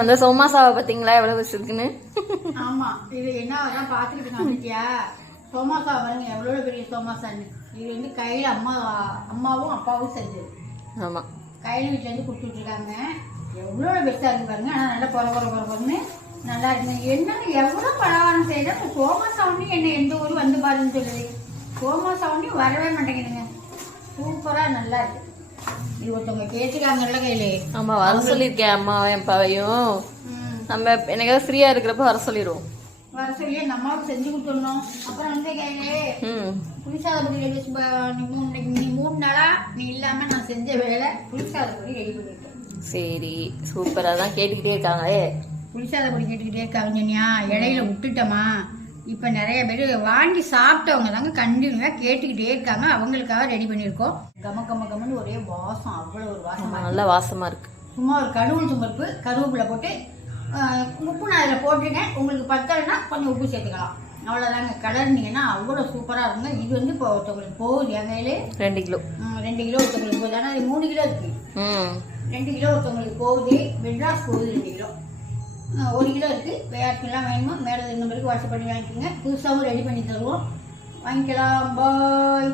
அந்த சோமாசாவை பார்த்தீங்களா எவ்வளோ பெருசு இருக்குன்னு? ஆமாம், இது என்ன அதான் பார்த்துக்கிட்டு வந்துட்டியா? சோமாசா பாருங்க எவ்வளோ பெரிய சோமாசான்னு. இது வந்து கையில் அம்மாவும் அப்பாவும் செஞ்சது. ஆமாம், கையில் வீட்டிலேருந்து கொடுத்துட்ருக்காங்க. எவ்வளோ பெருசாக இருக்கு பாருங்க. ஆனால் நல்லா பொறன்னு நல்லா இருக்கு. என்ன எவ்வளோ பலகாரம் செய்யறேன். சோமாசா ஒன்று என்ன எந்த ஊர் வந்து பாருன்னு சொல்லுது. சோமாசா ஒன்று வரவே மாட்டேங்குதுங்க. சூப்பராக நல்லா இருக்கு. இது ஒருத்தவங்க கேட்டுக்காங்கல்ல கையிலே. ஆமாம், வர சொல்லியிருக்கேன் அம்மாவையும் அப்பாவையும். நம்ம எனக்காவது ஃப்ரீயாக இருக்கிறப்ப வர சொல்லிடுவோம். வர சொல்லி அந்த அம்மாவுக்கு செஞ்சு கொடுத்துடணும். அப்புறம் வந்து கையிலே புளிசாதப்பொடி ரெடி. நீ 3 நாளா நீ இல்லாமல் நான் செஞ்ச வேலை புளிசாதப்பொடி ரெடி பண்ணிட்டேன். சரி, சூப்பராக தான் கேட்டுக்கிட்டே இருக்காங்களே. புளிசாதப்பொடி கேட்டுக்கிட்டே இருக்காங்க சொன்னியா? இடையில விட்டுட்டோமா? இப்போ நிறைய பேர் வாங்கி சாப்பிட்டவங்க தாங்க கண்டினியூவாக கேட்டுக்கிட்டே இருக்காங்க. அவங்களுக்காக ரெடி பண்ணியிருக்கோம். கம்மன்னு ஒரே வாசம், அவ்வளோ ஒரு வாசம், நல்ல வாசமாக இருக்குது. சும்மா ஒரு கடுகு கருவேப்பிலை போட்டு உப்பு நான் அதில் போட்டிருக்கேன். உங்களுக்கு பத்தலைன்னா கொஞ்சம் உப்பு சேர்த்துக்கலாம். அவ்வளோதாங்க. கலர்னிங்கன்னா அவ்வளோ சூப்பராக இருக்குங்க. இது வந்து இப்போ ஒருத்தவங்களுக்கு போகுது. என் கையிலே 2 கிலோ ஒருத்தவங்களுக்கு போகுது. ஆனால் அது 3 கிலோ இருக்குது. 2 கிலோ ஒருத்தவங்களுக்கு போகுது. மெட்ராஸ் போகுது 2 கிலோ. 1 கிலோ இருக்குது. யாருக்கெல்லாம் வேணுமோ மேலே இந்த நம்பருக்கு வாட்ஸ்அப் பண்ணி வாங்கிக்கோங்க. புதுசாகவும் ரெடி பண்ணி தருவோம். வாங்கிக்கலாம். பாய்.